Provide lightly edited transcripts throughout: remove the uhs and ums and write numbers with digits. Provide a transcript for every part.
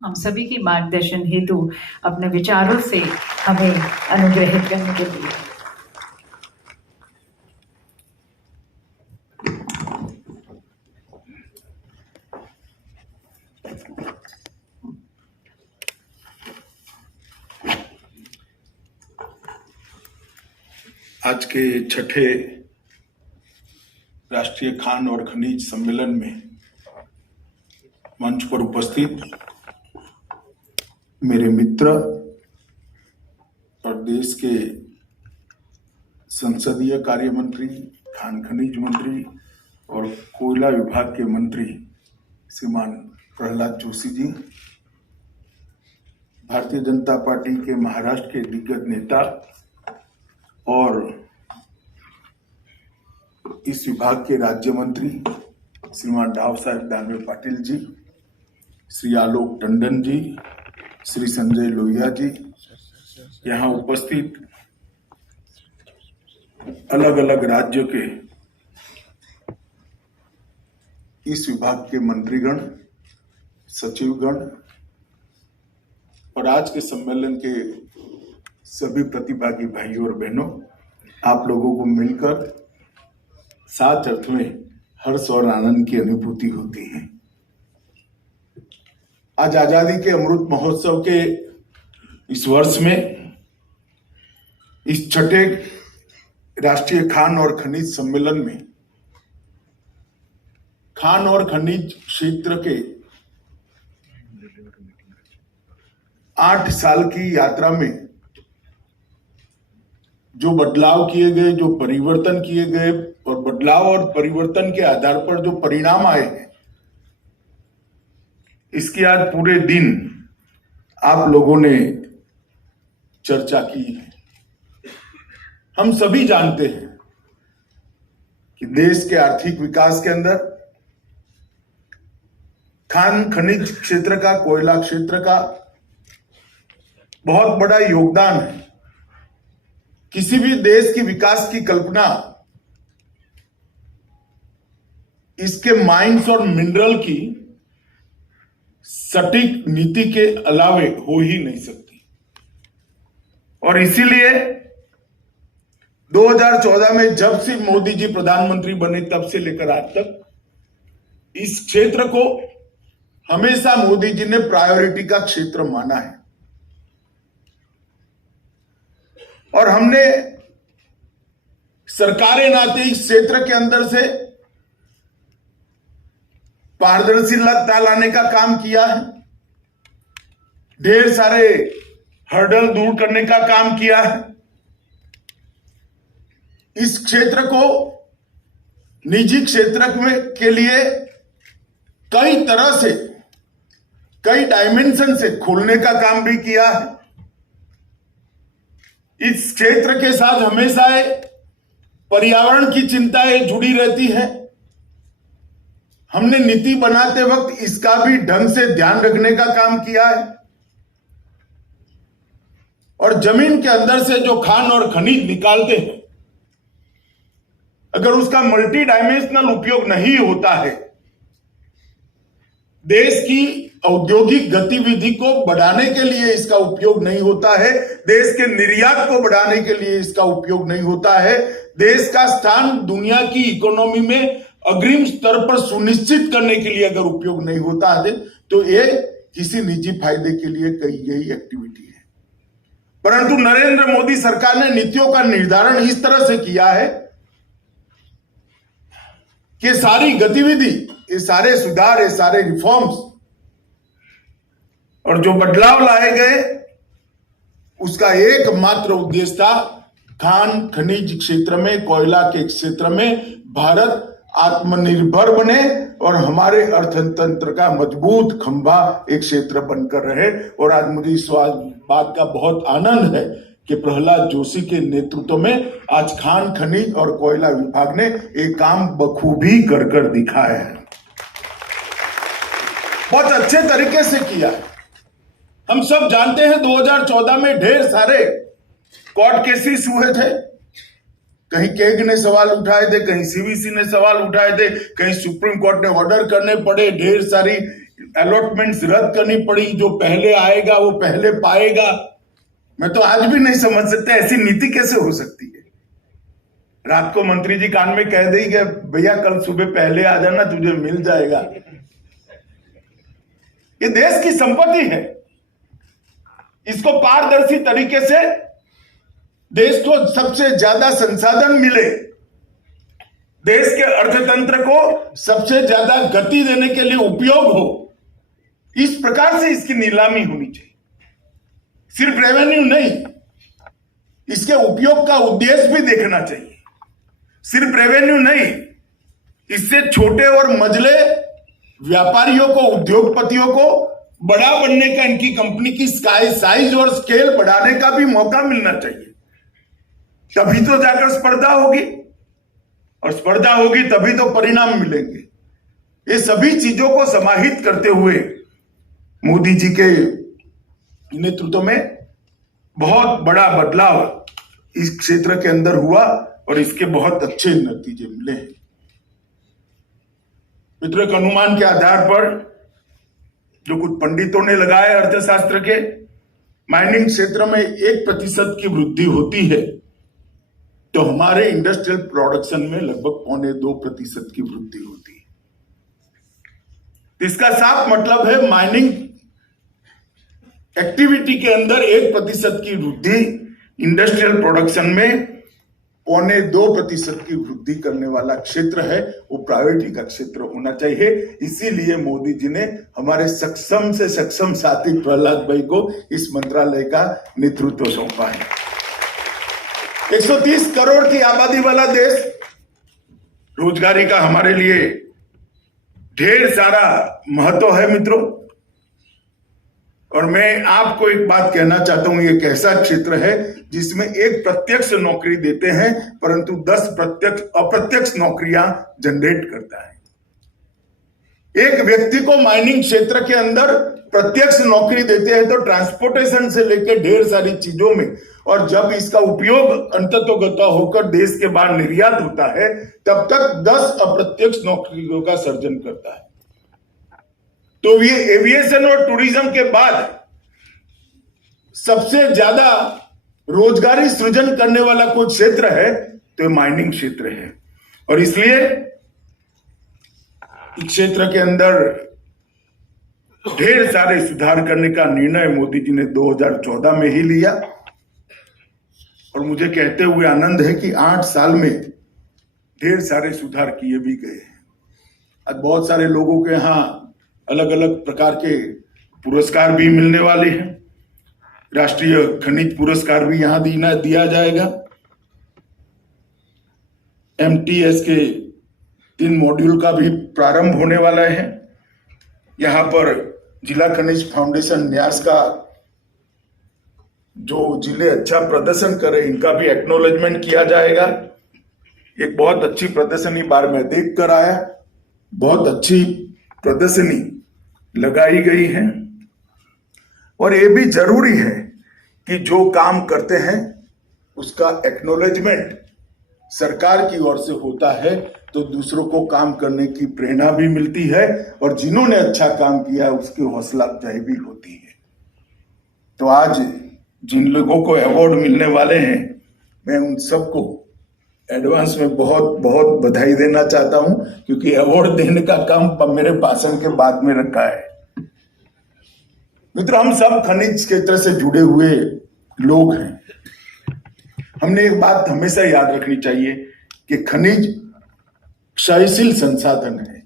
हम सभी की मार्गदर्शन हेतु अपने विचारों से हमें अनुग्रहित करने के लिए। आज के छठे राष्ट्रीय खान और खनिज सम्मेलन में मंच पर उपस्थित मेरे मित्र और देश के संसदीय कार्य मंत्री, खान खनिज मंत्री और कोयला विभाग के मंत्री श्रीमान प्रहलाद जोशी जी, भारतीय जनता पार्टी के महाराष्ट्र के दिग्गज नेता और इस विभाग के राज्य मंत्री श्रीमान राव साहेब दानवे पाटिल जी, श्री आलोक टंडन जी, श्री संजय लोहिया जी, यहाँ उपस्थित अलग अलग राज्यों के इस विभाग के मंत्रीगण, सचिवगण और आज के सम्मेलन के सभी प्रतिभागी भाइयों और बहनों, आप लोगों को मिलकर सात अर्थ में हर्ष और आनंद की अनुभूति होती है। आज आजादी के अमृत महोत्सव के इस वर्ष में इस छठे राष्ट्रीय खान और खनिज सम्मेलन में खान और खनिज क्षेत्र के 8 साल की यात्रा में जो बदलाव किए गए, जो परिवर्तन किए गए और बदलाव और परिवर्तन के आधार पर जो परिणाम आए हैं, इसकी आज पूरे दिन आप लोगों ने चर्चा की है। हम सभी जानते हैं कि देश के आर्थिक विकास के अंदर खान खनिज क्षेत्र का, कोयला क्षेत्र का बहुत बड़ा योगदान है। किसी भी देश की विकास की कल्पना इसके माइंस और मिनरल की सटीक नीति के अलावे हो ही नहीं सकती और इसीलिए 2014 में जब से मोदी जी प्रधानमंत्री बने तब से लेकर आज तक इस क्षेत्र को हमेशा मोदी जी ने प्रायोरिटी का क्षेत्र माना है और हमने सरकारें नाते इस क्षेत्र के अंदर से पारदर्शिता लाने का काम किया है, ढेर सारे हर्डल दूर करने का काम किया है। इस क्षेत्र को निजी क्षेत्र में के लिए कई तरह से, कई डायमेंशन से खोलने का काम भी किया है। इस क्षेत्र के साथ हमेशा पर्यावरण की चिंताएं जुड़ी रहती है। हमने नीति बनाते वक्त इसका भी ढंग से ध्यान रखने का काम किया है और जमीन के अंदर से जो खान और खनिज निकालते हैं, अगर उसका मल्टी डायमेंशनल उपयोग नहीं होता है, देश की औद्योगिक गतिविधि को बढ़ाने के लिए इसका उपयोग नहीं होता है, देश के निर्यात को बढ़ाने के लिए इसका उपयोग नहीं होता है, देश का स्थान दुनिया की इकोनॉमी में अग्रिम स्तर पर सुनिश्चित करने के लिए अगर उपयोग नहीं होता है तो ये किसी निजी फायदे के लिए कई गई एक्टिविटी है। परंतु नरेंद्र मोदी सरकार ने नीतियों का निर्धारण इस तरह से किया है कि सारी गतिविधि, ये सारे सुधार, ये सारे रिफॉर्म्स और जो बदलाव लाए गए, उसका एकमात्र उद्देश्य था खान खनिज क्षेत्र में, कोयला के क्षेत्र में भारत आत्मनिर्भर बने और हमारे अर्थतंत्र का मजबूत खंभा एक क्षेत्र बनकर रहे। और आज मुझे इस बात का बहुत आनंद है कि प्रहलाद जोशी के नेतृत्व में आज खान खनिज और कोयला विभाग ने एक काम बखूबी कर दिखाया है, बहुत अच्छे तरीके से किया है। हम सब जानते हैं 2014 में ढेर सारे कोर्ट केसेस हुए थे, कहीं केग ने सवाल उठाए थे, कहीं सीवीसी ने सवाल उठाए थे, कहीं सुप्रीम कोर्ट ने ऑर्डर करने पड़े, ढेर सारी अलॉटमेंट्स रद्द करनी पड़ी, जो पहले आएगा वो पहले पाएगा। मैं तो आज भी नहीं समझ सकता ऐसी नीति कैसे हो सकती है। रात को मंत्री जी कान में कह देंगे भैया कल सुबह पहले आ जाना तुझे मिल जाएगा। ये देश की संपत्ति है, इसको पारदर्शी तरीके से देश को सबसे ज्यादा संसाधन मिले, देश के अर्थतंत्र को सबसे ज्यादा गति देने के लिए उपयोग हो, इस प्रकार से इसकी नीलामी होनी चाहिए। सिर्फ रेवेन्यू नहीं, इसके उपयोग का उद्देश्य भी देखना चाहिए। सिर्फ रेवेन्यू नहीं, इससे छोटे और मझले व्यापारियों को, उद्योगपतियों को बड़ा बनने का, इनकी कंपनी की साइज और स्केल बढ़ाने का भी मौका मिलना चाहिए। तभी तो जाकर स्पर्धा होगी, और स्पर्धा होगी तभी तो परिणाम मिलेंगे। ये सभी चीजों को समाहित करते हुए मोदी जी के नेतृत्व में बहुत बड़ा बदलाव इस क्षेत्र के अंदर हुआ और इसके बहुत अच्छे नतीजे मिले हैं। मित्रों, एक अनुमान के आधार पर जो कुछ पंडितों ने लगाए अर्थशास्त्र के, माइनिंग क्षेत्र में 1% की वृद्धि होती है तो हमारे इंडस्ट्रियल प्रोडक्शन में लगभग 2.25% की वृद्धि होती है। इसका साफ मतलब है माइनिंग एक्टिविटी के अंदर 1% की वृद्धि, इंडस्ट्रियल प्रोडक्शन में 2.25% की वृद्धि करने वाला क्षेत्र है वो प्रायोरिटी का क्षेत्र होना चाहिए। इसीलिए मोदी जी ने हमारे सक्षम से सक्षम साथी प्रहलाद भाई को इस मंत्रालय का नेतृत्व सौंपा है। 130 करोड़ की आबादी वाला देश, रोजगारी का हमारे लिए ढेर सारा महत्व है मित्रों। और मैं आपको एक बात कहना चाहता हूं, ये एक ऐसा क्षेत्र है जिसमें एक प्रत्यक्ष नौकरी देते हैं परंतु 10 प्रत्यक्ष अप्रत्यक्ष नौकरियां जनरेट करता है। एक व्यक्ति को माइनिंग क्षेत्र के अंदर प्रत्यक्ष नौकरी देते हैं तो ट्रांसपोर्टेशन से लेकर ढेर सारी चीजों में, और जब इसका उपयोग अंततोगत्वा होकर देश के बाहर निर्यात होता है तब तक 10 अप्रत्यक्ष नौकरियों का सर्जन करता है। तो ये एविएशन और टूरिज्म के बाद सबसे ज्यादा रोजगारी सृजन करने वाला कोई क्षेत्र है तो माइनिंग क्षेत्र है। और इसलिए इस क्षेत्र के अंदर ढेर सारे सुधार करने का निर्णय मोदी जी ने 2014 में ही लिया, और मुझे कहते हुए आनंद है कि 8 साल में ढेर सारे सुधार किए भी गए हैं। आज बहुत सारे लोगों के यहाँ अलग अलग प्रकार के पुरस्कार भी मिलने वाले हैं। राष्ट्रीय खनिज पुरस्कार भी यहां दिया जाएगा। MTS के 3 मॉड्यूल का भी प्रारंभ होने वाला है। यहां पर जिला खनिज फाउंडेशन न्यास का जो जिले अच्छा प्रदर्शन करे इनका भी एक्नॉलेजमेंट किया जाएगा। एक बहुत अच्छी प्रदर्शनी बार में देख कर आया, बहुत अच्छी प्रदर्शनी लगाई गई है। और ये भी जरूरी है कि जो काम करते हैं उसका एक्नॉलेजमेंट सरकार की ओर से होता है तो दूसरों को काम करने की प्रेरणा भी मिलती है, और जिन्होंने अच्छा काम किया उसकी हौसला अफजाई भी होती है। तो आज जिन लोगों को अवार्ड मिलने वाले हैं मैं उन सबको एडवांस में बहुत बहुत बधाई देना चाहता हूं, क्योंकि अवार्ड देने का काम मेरे भाषण के बाद में रखा है। मित्र, हम सब खनिज क्षेत्र से जुड़े हुए लोग हैं। हमने एक बात हमेशा याद रखनी चाहिए कि खनिज क्षयशील संसाधन है।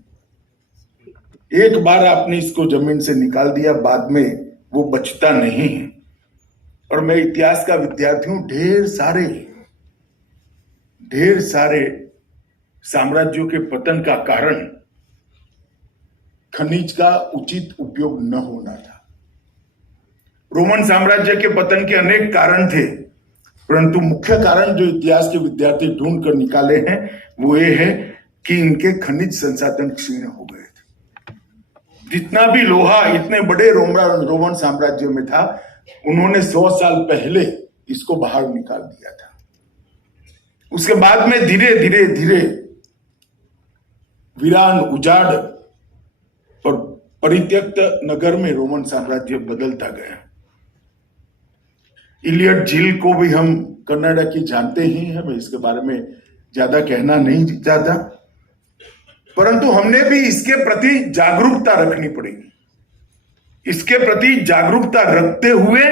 एक बार आपने इसको जमीन से निकाल दिया, बाद में वो बचता नहीं है। और मैं इतिहास का विद्यार्थी हूं, ढेर सारे साम्राज्यों के पतन का कारण खनिज का उचित उपयोग न होना था। रोमन साम्राज्य के पतन के अनेक कारण थे, परंतु मुख्य कारण जो इतिहास के विद्यार्थी ढूंढ कर निकाले हैं वो ये है कि इनके खनिज संसाधन क्षीण हो गए थे। जितना भी लोहा इतने बड़े रोमन साम्राज्य में था, उन्होंने 100 साल पहले इसको बाहर निकाल दिया था। उसके बाद में धीरे धीरे वीरान, उजाड़ और परित्यक्त नगर में रोमन साम्राज्य बदलता गया। इलियट झील को भी हम कनाडा की जानते ही हैं, मैं इसके बारे में ज्यादा कहना नहीं चाहता, परंतु हमने भी इसके प्रति जागरूकता रखनी पड़ेगी। इसके प्रति जागरूकता रखते हुए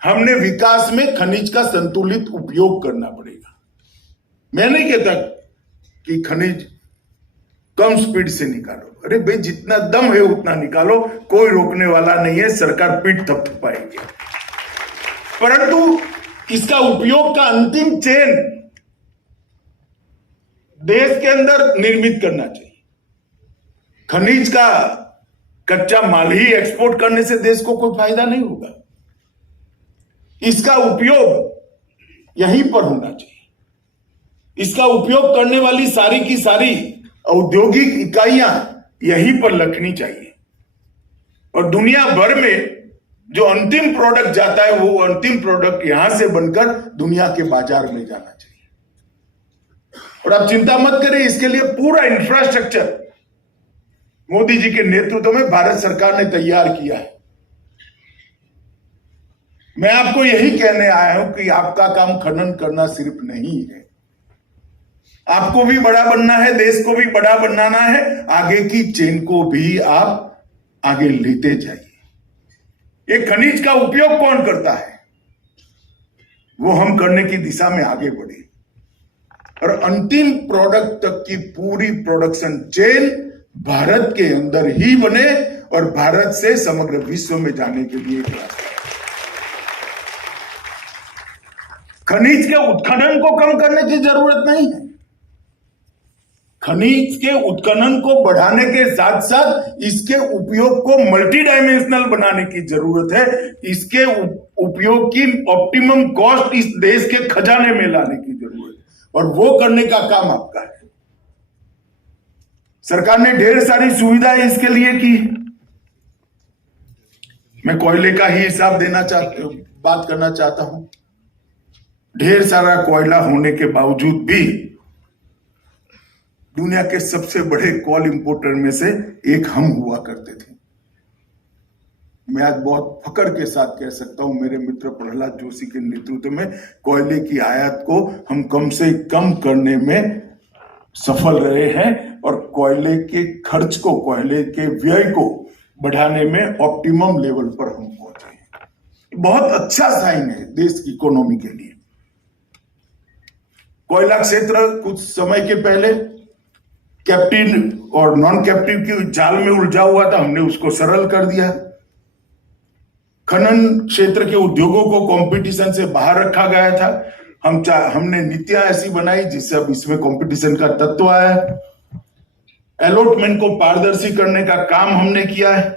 हमने विकास में खनिज का संतुलित उपयोग करना पड़ेगा। मैं नहीं कहता कि खनिज कम स्पीड से निकालो, अरे भाई जितना दम है उतना निकालो, कोई रोकने वाला नहीं है, सरकार पीठ थपथपाएगी, परंतु इसका उपयोग का अंतिम चेन देश के अंदर निर्मित करना चाहिए। खनिज का कच्चा माल ही एक्सपोर्ट करने से देश को कोई फायदा नहीं होगा। इसका उपयोग यहीं पर होना चाहिए। इसका उपयोग करने वाली सारी की सारी औद्योगिक इकाइयां यहीं पर लगनी चाहिए, और दुनिया भर में जो अंतिम प्रोडक्ट जाता है वो अंतिम प्रोडक्ट यहां से बनकर दुनिया के बाजार में जाना चाहिए। और आप चिंता मत करें, इसके लिए पूरा इंफ्रास्ट्रक्चर मोदी जी के नेतृत्व में भारत सरकार ने तैयार किया है। मैं आपको यही कहने आया हूं कि आपका काम खनन करना सिर्फ नहीं है, आपको भी बड़ा बनना है, देश को भी बड़ा बनाना है, आगे की चेन को भी आप आगे लेते जाइए। ये खनिज का उपयोग कौन करता है, वो हम करने की दिशा में आगे बढ़े, और अंतिम प्रोडक्ट तक की पूरी प्रोडक्शन चेन भारत के अंदर ही बने और भारत से समग्र विश्व में जाने के लिए एक रास्ता। खनिज के उत्खनन को कम करने की जरूरत नहीं है, खनिज के उत्खनन को बढ़ाने के साथ साथ इसके उपयोग को मल्टी डायमेंशनल बनाने की जरूरत है। इसके उपयोग की ऑप्टिमम कॉस्ट इस देश के खजाने में लाने की जरूरत है, और वो करने का काम आपका है। सरकार ने ढेर सारी सुविधाएं इसके लिए की। मैं कोयले का ही हिसाब बात करना चाहता हूं। ढेर सारा कोयला होने के बावजूद भी दुनिया के सबसे बड़े कोल इंपोर्टर में से एक हम हुआ करते थे। मैं आज बहुत फक्र के साथ कह सकता हूं, मेरे मित्र प्रहलाद जोशी के नेतृत्व में कोयले की आयात को हम कम से कम करने में सफल रहे हैं, और कोयले के खर्च को, कोयले के व्यय को बढ़ाने में ऑप्टिमम लेवल पर हम पहुंचे हैं। बहुत अच्छा साइन है देश की इकोनॉमी के लिए। कोयला क्षेत्र कुछ समय के पहले कैप्टिव और नॉन कैप्टिव की जाल में उलझा हुआ था, हमने उसको सरल कर दिया। खनन क्षेत्र के उद्योगों को कंपटीशन से बाहर रखा गया था, हमने नीतियां ऐसी बनाई जिससे अब इसमें कंपटीशन का तत्व आया है। अलॉटमेंट को पारदर्शी करने का काम हमने किया है।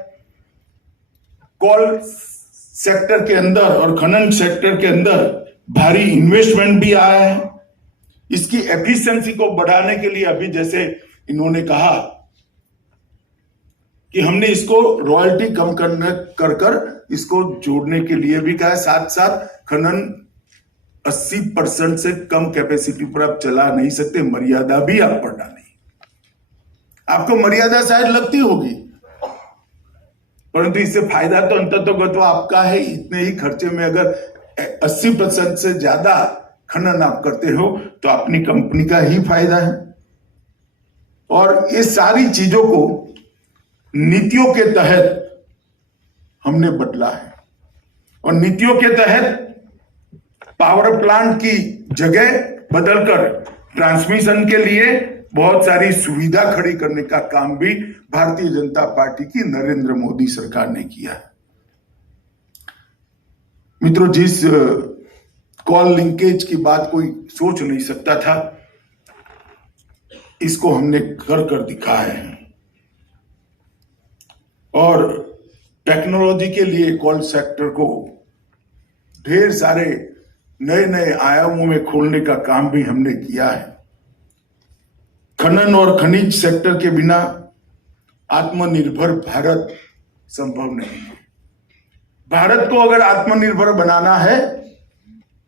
कोल सेक्टर के अंदर और खनन सेक्टर के अंदर भारी इन्वेस्टमेंट भी आया है। इसकी एफिशिएंसी को बढ़ाने के लिए अभी जैसे इन्होंने कहा कि हमने इसको रॉयल्टी कम कर इसको जोड़ने के लिए भी कहा। साथ साथ खनन 80% से कम कैपेसिटी पर आप चला नहीं सकते, मर्यादा भी आप पर डालें। आपको मर्यादा शायद लगती होगी, परंतु इससे फायदा तो अंततोगत आपका है। इतने ही खर्चे में अगर 80% से ज्यादा खनन आप करते हो तो अपनी कंपनी का ही फायदा है। और ये सारी चीजों को नीतियों के तहत हमने बदला है, और नीतियों के तहत पावर प्लांट की जगह बदलकर ट्रांसमिशन के लिए बहुत सारी सुविधा खड़ी करने का काम भी भारतीय जनता पार्टी की नरेंद्र मोदी सरकार ने किया है। मित्रों, जिस कॉल लिंकेज की बात कोई सोच नहीं सकता था, इसको हमने कर दिखाया है। और टेक्नोलॉजी के लिए कॉल सेक्टर को ढेर सारे नए नए आयामों में खोलने का काम भी हमने किया है। खनन और खनिज सेक्टर के बिना आत्मनिर्भर भारत संभव नहीं है। भारत को अगर आत्मनिर्भर बनाना है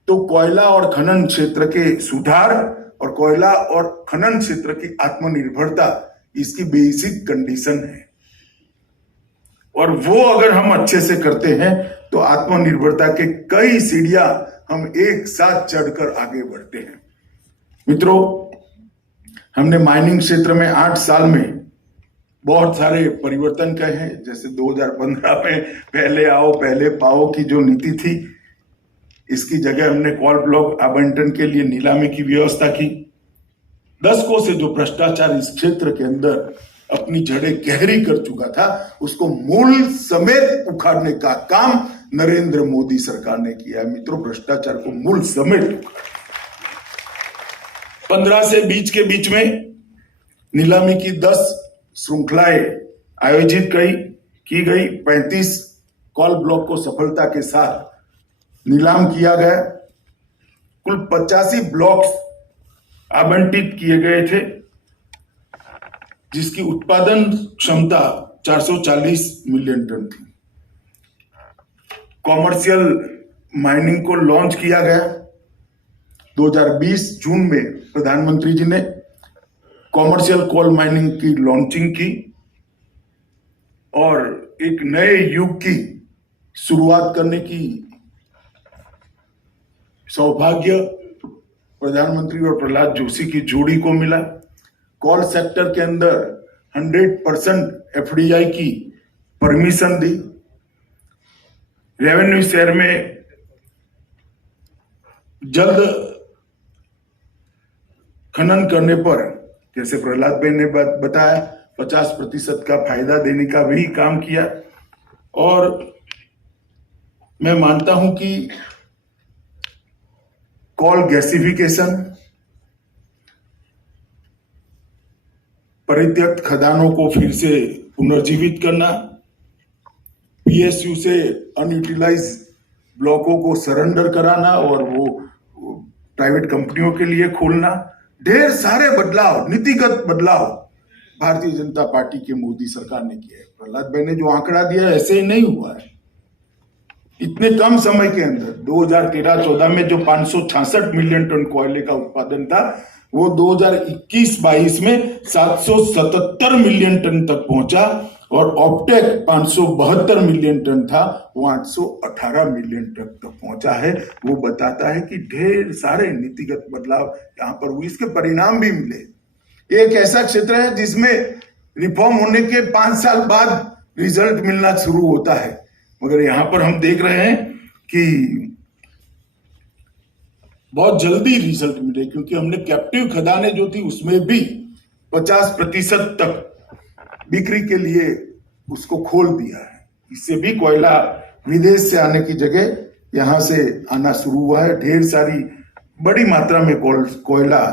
तो कोयला और खनन क्षेत्र के सुधार और कोयला और खनन क्षेत्र की आत्मनिर्भरता इसकी बेसिक कंडीशन है। और वो अगर हम अच्छे से करते हैं तो आत्मनिर्भरता के कई सीढ़ियां हम एक साथ चढ़कर आगे बढ़ते हैं। मित्रों, हमने माइनिंग क्षेत्र में 8 साल में बहुत सारे परिवर्तन कहे हैं। जैसे 2015 में पहले आओ पहले पाओ की जो नीति थी, इसकी जगह हमने कॉल ब्लॉक आवंटन के लिए नीलामी की व्यवस्था की। दशकों से जो भ्रष्टाचार इस क्षेत्र के अंदर अपनी जड़ें गहरी कर चुका था, उसको मूल समेत उखाड़ने का काम नरेंद्र मोदी सरकार ने किया है। मित्रों, भ्रष्टाचार को मूल समेत 15 से बीच में नीलामी की 10 श्रृंखलाएं आयोजित की गई। 35 कॉल ब्लॉक को सफलता के साथ नीलाम किया गया। कुल 85 ब्लॉक्स आवंटित किए गए थे, जिसकी उत्पादन क्षमता 440 मिलियन टन थी। कॉमर्शियल माइनिंग को लॉन्च किया गया। 2020 जून में प्रधानमंत्री जी ने कॉमर्शियल कोल माइनिंग की लॉन्चिंग की और एक नए युग की शुरुआत करने की सौभाग्य प्रधानमंत्री और प्रहलाद जोशी की जोड़ी को मिला। कोल सेक्टर के अंदर 100% एफडीआई की परमिशन दी। रेवेन्यू शेयर में जल्द खनन करने पर, जैसे प्रहलाद भाई ने बताया, 50% का फायदा देने का भी काम किया। और मैं मानता हूं कि कोल गैसिफिकेशन, परित्यक्त खदानों को फिर से पुनर्जीवित करना, पीएसयू से अनयूटिलाइज ब्लॉकों को सरेंडर कराना और वो प्राइवेट कंपनियों के लिए खोलना, ढेर सारे बदलाव, नीतिगत बदलाव भारतीय जनता पार्टी के मोदी सरकार ने किया है। प्रहलाद भाई ने जो आंकड़ा दिया ऐसे ही नहीं हुआ है। इतने कम समय के अंदर 2013-14 में जो 566 मिलियन टन कोयले का उत्पादन था, वो 2021-22 में 777 मिलियन टन तक पहुंचा और ऑप्टेक 572 मिलियन टन था, वो 818 मिलियन टन तक पहुंचा है। वो बताता है कि ढेर सारे नीतिगत बदलाव यहाँ पर हुए, इसके परिणाम भी मिले। एक ऐसा क्षेत्र है जिसमें रिफॉर्म होने के 5 साल बाद रिजल्ट मिलना शुरू होता है, मगर यहां पर हम देख रहे हैं कि बहुत जल्दी रिजल्ट मिले, क्योंकि हमने कैप्टिव खदानें जो थी उसमें भी 50% तक बिक्री के लिए उसको खोल दिया है। इससे भी कोयला विदेश से आने की जगह यहां से आना शुरू हुआ है। ढेर सारी बड़ी मात्रा में कोयला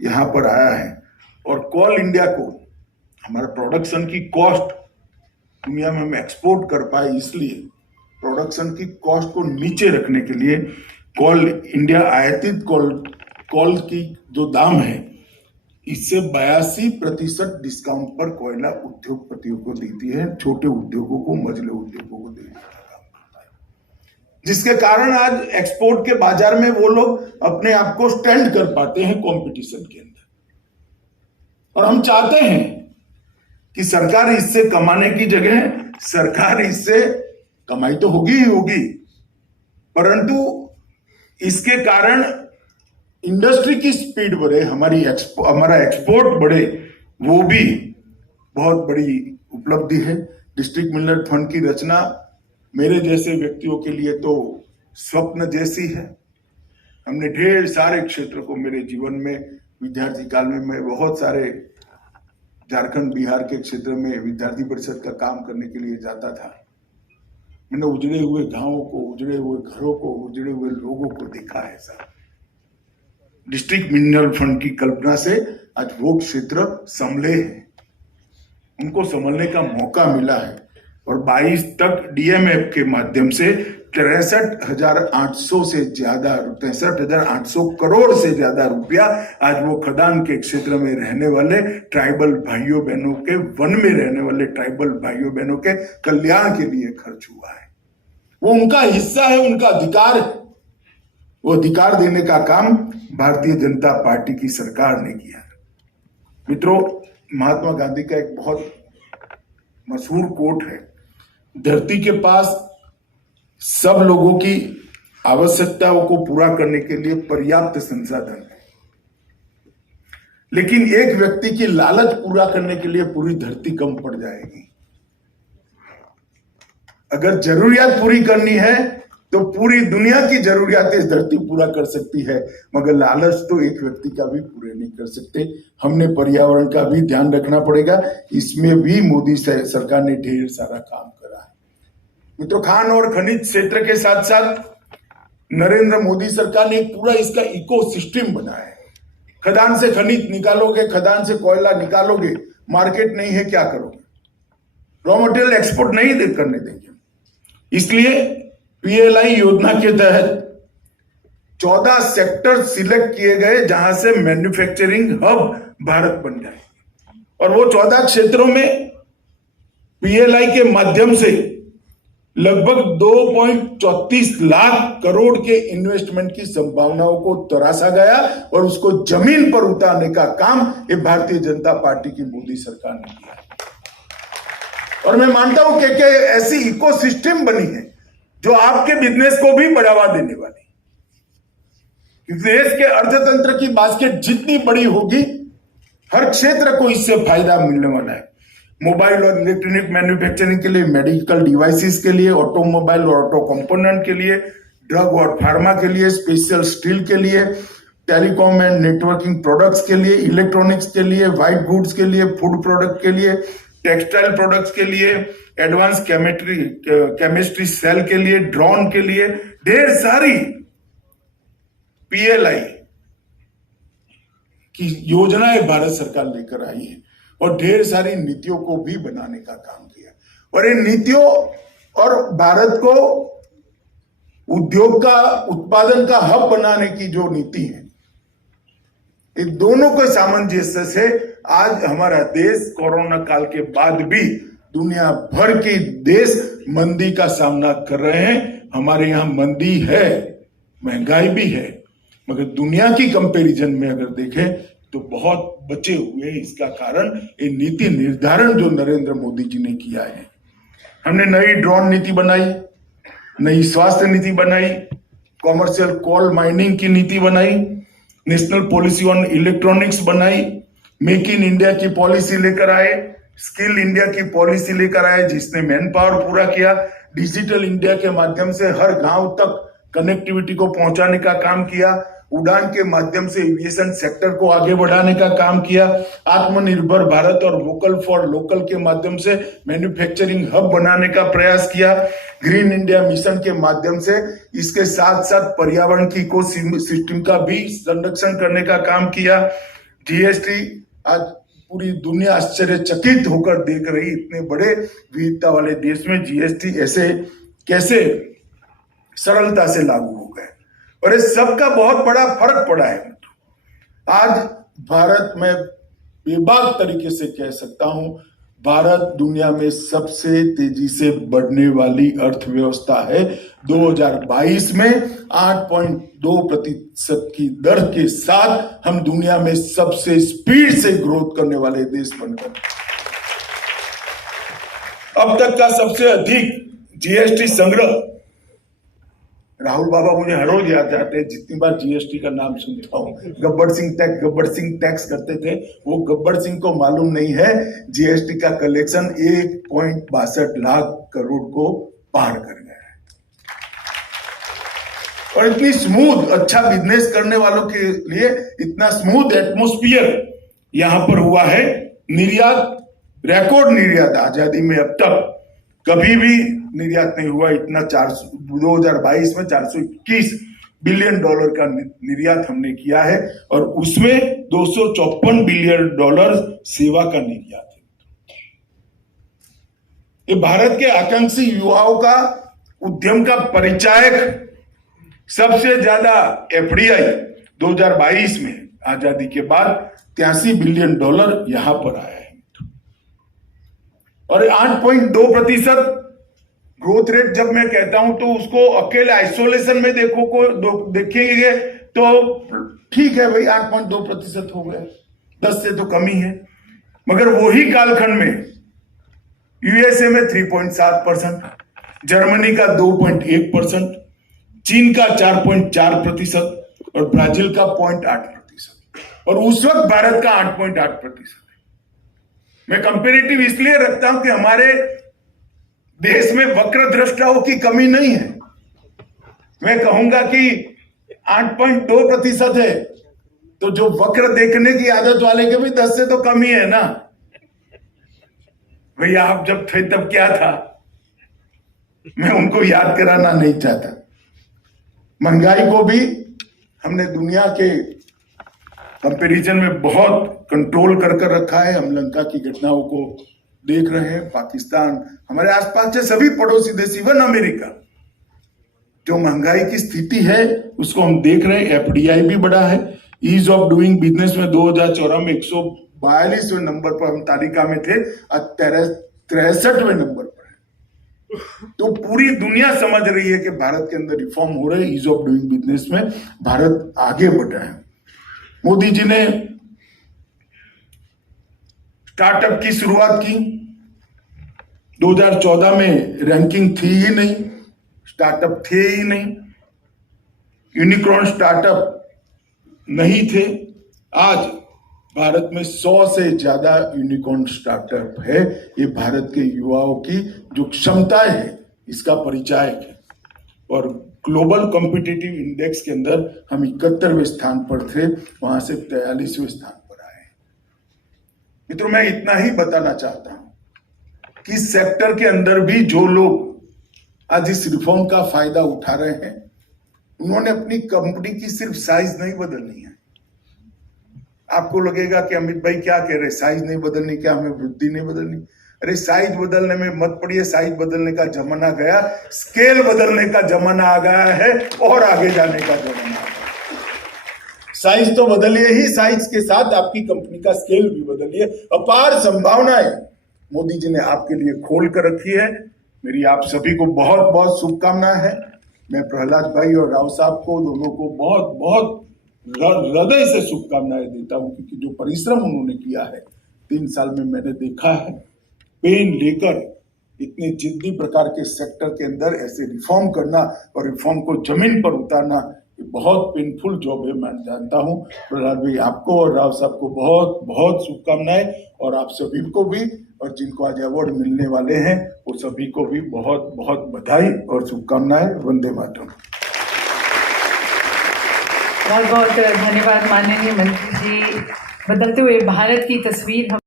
यहां पर आया है और कोल इंडिया को हमारा प्रोडक्शन की कॉस्ट दुनिया में हम एक्सपोर्ट कर पाए, इसलिए प्रोडक्शन की कॉस्ट को नीचे रखने के लिए कोल इंडिया आयातित कोल की जो दाम है, इससे 82% डिस्काउंट पर कोयला उद्योगपतियों को देती है, छोटे उद्योगों को, मझले उद्योगों को देने का काम करता है, जिसके कारण आज एक्सपोर्ट के बाजार में वो लोग अपने आप को स्टैंड कर पाते हैं कंपटीशन के अंदर। और हम चाहते हैं कि सरकार इससे कमाने की जगह, सरकार इससे कमाई तो होगी ही होगी, परंतु इसके कारण इंडस्ट्री की स्पीड बढ़े, हमारा एक्सपोर्ट बढ़े, वो भी बहुत बड़ी उपलब्धि है। डिस्ट्रिक्ट मिलर फंड की रचना मेरे जैसे व्यक्तियों के लिए तो स्वप्न जैसी है। हमने ढेर सारे क्षेत्र को, मेरे जीवन में विद्यार्थी काल में मैं बहुत सारे झारखंड बिहार के क्षेत्र में विद्यार्थी परिषद का काम करने के लिए जाता था। मैंने उजड़े हुए गांवों को, उजड़े हुए घरों को, उजड़े हुए लोगों को देखा है सर। डिस्ट्रिक्ट मिनरल फंड की कल्पना से आज वो क्षेत्र संभले हैं, उनको संभलने का मौका मिला है और 22 तक डीएमएफ के माध्यम से 63,800 से ज्यादा, 63,800 करोड़ से ज्यादा रुपया आज वो खदान के क्षेत्र में रहने वाले ट्राइबल भाइयों बहनों के, वन में रहने वाले ट्राइबल भाइयों बहनों के कल्याण के लिए खर्च हुआ है। वो उनका हिस्सा है, उनका अधिकार है। वो अधिकार देने का काम भारतीय जनता पार्टी की सरकार ने किया। मित्रों, महात्मा गांधी का एक बहुत मशहूर कोट है, धरती के पास सब लोगों की आवश्यकताओं को पूरा करने के लिए पर्याप्त संसाधन है, लेकिन एक व्यक्ति की लालच पूरा करने के लिए पूरी धरती कम पड़ जाएगी। अगर जरूरियात पूरी करनी है तो पूरी दुनिया की जरूरियात इस धरती पूरा कर सकती है, मगर लालच तो एक व्यक्ति का भी पूरे नहीं कर सकते। हमने पर्यावरण का भी ध्यान रखना पड़ेगा, इसमें भी मोदी सरकार ने ढेर सारा काम करा है। मित्रों, खान और खनिज क्षेत्र के साथ साथ नरेंद्र मोदी सरकार ने पूरा इसका इकोसिस्टम बनाया है। खदान से खनिज निकालोगे, खदान से कोयला निकालोगे, मार्केट नहीं है, क्या करोगे? रॉ मटेरियल एक्सपोर्ट नहीं करने देंगे। इसलिए पीएलआई योजना के तहत 14 सेक्टर सिलेक्ट किए गए जहां से मैन्युफैक्चरिंग हब भारत बन जाए, और वो 14 क्षेत्रों में पीएलआई के माध्यम से लगभग 2.34 लाख करोड़ के इन्वेस्टमेंट की संभावनाओं को तराशा गया और उसको जमीन पर उतारने का काम ये भारतीय जनता पार्टी की मोदी सरकार ने किया। और मैं मानता हूं कि ऐसी इकोसिस्टम बनी है जो आपके बिजनेस को भी बढ़ावा देने वाली। देश के अर्थतंत्र की बास्केट जितनी बड़ी होगी, हर क्षेत्र को इससे फायदा मिलने वाला है। मोबाइल और इलेक्ट्रॉनिक मैन्युफैक्चरिंग के लिए, मेडिकल डिवाइसेस के लिए, ऑटोमोबाइल और ऑटो कंपोनेंट के लिए, ड्रग और फार्मा के लिए, स्पेशल स्टील के लिए, टेलीकॉम एंड नेटवर्किंग प्रोडक्ट्स के लिए, इलेक्ट्रॉनिक्स के लिए, व्हाइट गुड्स के लिए, फूड प्रोडक्ट के लिए, टेक्सटाइल प्रोडक्ट्स के लिए, एडवांस केमिस्ट्री सेल के लिए, ड्रोन के लिए, ढेर सारी पीएलआई की योजनाएं भारत सरकार लेकर आई है और ढेर सारी नीतियों को भी बनाने का काम किया। और इन नीतियों और भारत को उद्योग का, उत्पादन का हब बनाने की जो नीति है, इन दोनों के सामंजस्य से आज हमारा देश कोरोना काल के बाद भी दुनिया भर के देश मंदी का सामना कर रहे हैं। हमारे यहाँ मंदी है, महंगाई भी है, मगर दुनिया की कंपैरिजन में अगर देखें तो बहुत बचे हुए। इसका कारण ये नीति निर्धारण जो नरेंद्र मोदी जी ने किया है। हमने नई ड्रोन नीति बनाई, नई स्वास्थ्य नीति बनाई, कॉमर्शियल कोल माइनिंग की नीति बनाई, नेशनल पॉलिसी ऑन इलेक्ट्रॉनिक्स बनाई, मेक इन इंडिया की पॉलिसी लेकर आए, स्किल इंडिया की पॉलिसी लेकर आए जिसने मैन पावर पूरा किया, डिजिटल इंडिया के माध्यम से हर गांव तक कनेक्टिविटी को पहुंचाने का काम किया, उड़ान के माध्यम से एविएशन सेक्टर को आगे बढ़ाने का काम किया, आत्मनिर्भर भारत और वोकल फॉर लोकल के माध्यम से मैन्युफैक्चरिंग हब बनाने का प्रयास किया, ग्रीन इंडिया मिशन के माध्यम से इसके साथ साथ पर्यावरण की इको सिस्टम का भी संरक्षण करने का काम किया। जीएसटी, आज पूरी दुनिया आश्चर्यचकित होकर देख रही, इतने बड़े विविधता वाले देश में जीएसटी ऐसे कैसे सरलता से लागू हो गए, और इस सबका बहुत बड़ा फर्क पड़ा है। आज भारत में बेबाक तरीके से कह सकता हूं, भारत दुनिया में सबसे तेजी से बढ़ने वाली अर्थव्यवस्था है। 2022 में 8.2% की दर के साथ हम दुनिया में सबसे स्पीड से ग्रोथ करने वाले देश बनकर अब तक का सबसे अधिक जीएसटी संग्रह। राहुल बाबा मुझे हर रोज याद आते हैं, जितनी बार जीएसटी का नाम सुनता हूँ। गब्बर सिंह टैक्स करते थे, वो गब्बर सिंह को मालूम नहीं है जीएसटी का कलेक्शन 1.62 लाख करोड़ को पार कर गया है। और इतनी स्मूथ, अच्छा बिजनेस करने वालों के लिए इतना स्मूथ एटमॉस्फियर यहां पर हुआ है। निर्यात, रिकॉर्ड निर्यात आजादी में अब तक कभी भी निर्यात नहीं हुआ इतना। 2022 में 421 बिलियन डॉलर का निर्यात हमने किया है, और उसमें 254 बिलियन डॉलर सेवा का निर्यात है। ये भारत के आकांक्षी युवाओं का उद्यम का परिचायक। सबसे ज्यादा एफडीआई 2022 में आजादी के बाद 83 बिलियन डॉलर यहां पर आया है, और 8.2% ग्रोथ रेट जब मैं कहता हूं तो उसको अकेले आइसोलेशन में देखेंगे तो ठीक है भाई, 8.2% हो गया, 10 से तो कम ही है। मगर वही कालखंड में यूएसए में 3.7%, जर्मनी का 2.1%, चीन का 4.4% और ब्राजील का 0.8%, और उस वक्त भारत का 8.8%। मैं कंपेरेटिव इसलिए रखता हूं कि हमारे देश में वक्र दृष्टाओं की कमी नहीं है। मैं कहूंगा कि 8.2% है, तो जो वक्र देखने की आदत वाले के भी 10 से तो कम ही है ना। भैया आप जब थे तब क्या था, मैं उनको याद कराना नहीं चाहता। महंगाई को भी हमने दुनिया के कंपैरिजन में बहुत कंट्रोल कर रखा है। हम लंका की घटनाओं को देख रहे हैं, पाकिस्तान, हमारे आसपास के सभी पड़ोसी देश, इवन अमेरिका, जो महंगाई की स्थिति है उसको हम देख रहे हैं। एफडीआई भी बढ़ा है। ईज ऑफ डूइंग बिजनेस में 2014 में 142वें नंबर पर हम तालिका में थे, 63वें नंबर पर है। तो पूरी दुनिया समझ रही है कि भारत के अंदर रिफॉर्म हो रहे हैं। ईज ऑफ डूइंग बिजनेस में भारत आगे बढ़ रहा है। मोदी जी ने स्टार्टअप की शुरुआत की। 2014 में रैंकिंग थी ही नहीं, स्टार्टअप थे ही नहीं, यूनिकॉर्न स्टार्टअप नहीं थे। आज भारत में 100 से ज्यादा यूनिकॉर्न स्टार्टअप है। ये भारत के युवाओं की जो क्षमताएं है इसका परिचायक है। और ग्लोबल कॉम्पिटिटिव इंडेक्स के अंदर हम 71वें स्थान पर थे, वहां से 43वें स्थान पर आए। मित्रों, मैं इतना ही बताना चाहता हूं कि सेक्टर के अंदर भी जो लोग आज इस रिफॉर्म का फायदा उठा रहे हैं, उन्होंने अपनी कंपनी की सिर्फ साइज नहीं बदलनी है। आपको लगेगा कि अमित भाई क्या कह रहे, साइज नहीं बदलनी, क्या हमें वृद्धि नहीं बदलनी? अरे साइज बदलने में मत पड़िए, साइज बदलने का जमाना गया, स्केल बदलने का जमाना आ गया है और आगे जाने का जमाना आ गया। साइज तो बदलिए ही, साइज के साथ आपकी कंपनी का स्केल भी बदलिए। अपार संभावनाएं मोदी जी ने आपके लिए खोल कर रखी है। मेरी आप सभी को बहुत बहुत शुभकामनाएं हैं। मैं प्रहलाद भाई और राव साहब को दोनों को बहुत बहुत हृदय से शुभकामनाएं देता हूं, क्योंकि जो परिश्रम उन्होंने किया है 3 साल में मैंने देखा है। पेन लेकर इतने जिद्दी प्रकार के सेक्टर के अंदर ऐसे रिफॉर्म करना और रिफॉर्म को जमीन पर उतारना, ये बहुत पेनफुल जॉब है। मैं जानता हूं। प्रहलाद भाई आपको और राव साहब को बहुत बहुत शुभकामनाएं, और आप सभी को भी, और जिनको आज अवार्ड मिलने वाले हैं वो सभी को भी बहुत बहुत बधाई और शुभकामनाएं। वंदे मातरम। बहुत बहुत धन्यवाद माननीय मंत्री जी। बदलते हुए भारत की तस्वीर हम